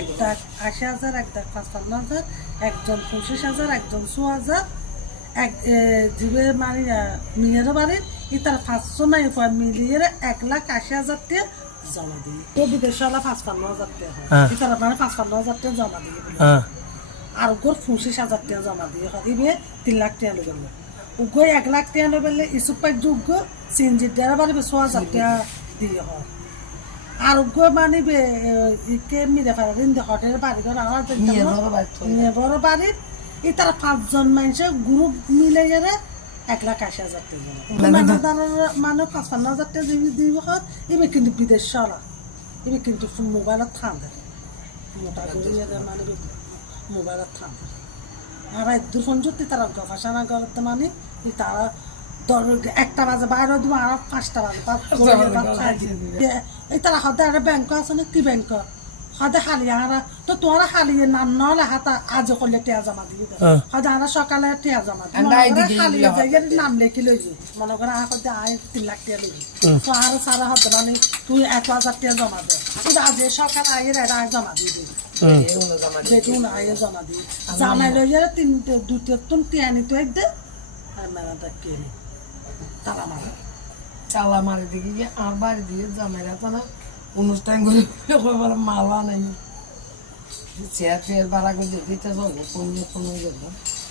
একটা ৮০,০০০, একটা ৫৫,০০০, একজন ২৫,০০০, একজন ৬,০০০, এক জীবে মানে মেয়ের বাড়ির ইতার ৫০০ নাই মিলিয়ে ১,৮০,০০০ টাকা জমা দিই। তো বিদেশে হলে ৫৫,০০০ টাকা হয়, ইতার আপনারা ৫৫,০০০ টাকা জমা দিয়ে আর ওর ২৫,০০০ টাকা জমা দিয়ে দিবে ৩ লাখ টাকা নেবেন। ওগো ১ লাখ টাকা নেবেন ইসুপার যোগ্য সিনজির ডেরা বাড়িবে ৬,০০০ টাকা দিয়ে হয়। আর ওগো মানিবে কে মিরে ফেলে হোটেলের বাড়ি ঘর আমার বড় বাড়ির এই তারা ৫ জন মানুষের গ্রুপ মিলে গেলে ১,৮০,০০০ টাকা মানে ৫৫,০০০ টাকা দিব হয়। এবার কিন্তু বিদেশ চলা এবার কিন্তু মোবাইলত থামে মোটা করে মানে মোবাইলত থামে আর দূর পর্যন্ত তারা গবেষণা করতে মানে তারা একটা বাজে বাইরে দিব আর ৫টা বাজে এই তারা হতে একটা ব্যাংক আছে না কি ব্যাংক হয়তো হালিয়ে আরা তো তোরা হালিয়ে নাম নহলে হাতা আজ করলে টেয়া জমা দিবি হয়তো আমরা সকালে টেয়া জমা দিবি হালিয়ে যাই নাম লেখি লইছি মনে করে হয়তো আয় ৩ লাখ টাকা লইবি তো আর সারা হতে মানে তুই ১,০০০ টাকা জমা দে কিন্তু আজ সকালে আয়ের এটা আয় জমা দিয়ে দিবি দেখুন আয়ে জমা দিবি জামাই লই গেলে ২টা তুম টিয়া নিতে দে আর মেলাটা কিনে তালা মারে চালা মারি দিকে গিয়ে আর বাড়ি দিয়ে জামাইরা তো না অনুষ্ঠান করে বলে মালা নাই চেয়ার চেয়ার ভাড়া করে দিতে যাবো কোন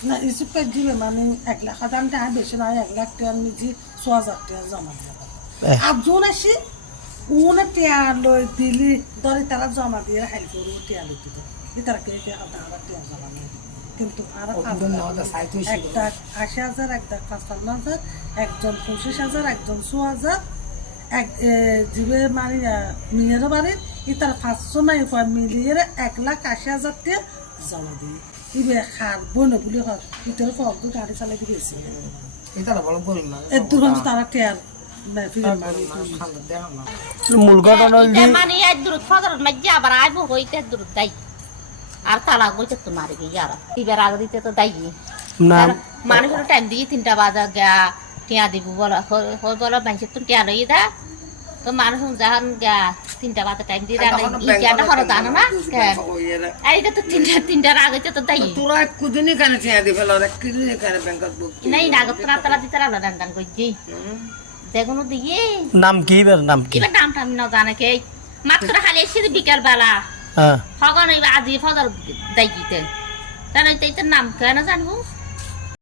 না রিসিভ করে দিবে মানে ১ লাখ আমি টাকা বেশি নয় ১ লাখ টাকা নিজে ৬,০০০ টাকা জমা দেবো আর যোন আসি উনে টিয়া লই দিলি ধরে তারা জমা দিয়ে হাইল করে টিয়া লই দিত তারা কে আবার টিয়া জমা নেই কিন্তু আর একটা ৮০,০০০, একটা ৫৫,০০০, একজন ২৫,০০০, একজন ৬,০০০, এক জীবে মানে মেয়ের বাড়ির ইতার ৫০০ নাই মিলিয়ে ১,৮০,০০০ টাকা জমা দিই ইবে খার বন বলে হয় ইতার ফর্দ গাড়ি চালাই দিয়েছে এর দূর তারা টেয়ার মূল ঘটনা মানে এক দূর ফজরের মধ্যে আবার আইবো হইতে দূর দাই আর তালাক বইতে তো মারি গিয়ে আর এবার আগে দিতে তো দাই মানুষের টাইম দিয়ে ৩টা বাজা গা টিয়া দিব বলা হয় বলো মানুষের তো টিয়া লই দা তো মানুষ যখন গা ৩টা বাজা টাইম দিয়ে টিয়াটা খরচ আনো না এইটা তো ৩টার আগে তো দাই তোরা কুদিনই কেন টিয়া দি ফেলো কিদিনই কেন ব্যাংকত বুক নাই না আগত তালা দিতে আলো দান করছি যেগুলো দিয়ে নাম কি এবার নাম কি এবার নামটা আমি না জানে কে মাত্র খালি এসে বিকাল বেলা হগন আজি ফজর দাই দিতেন তাহলে নাম কেন জানবো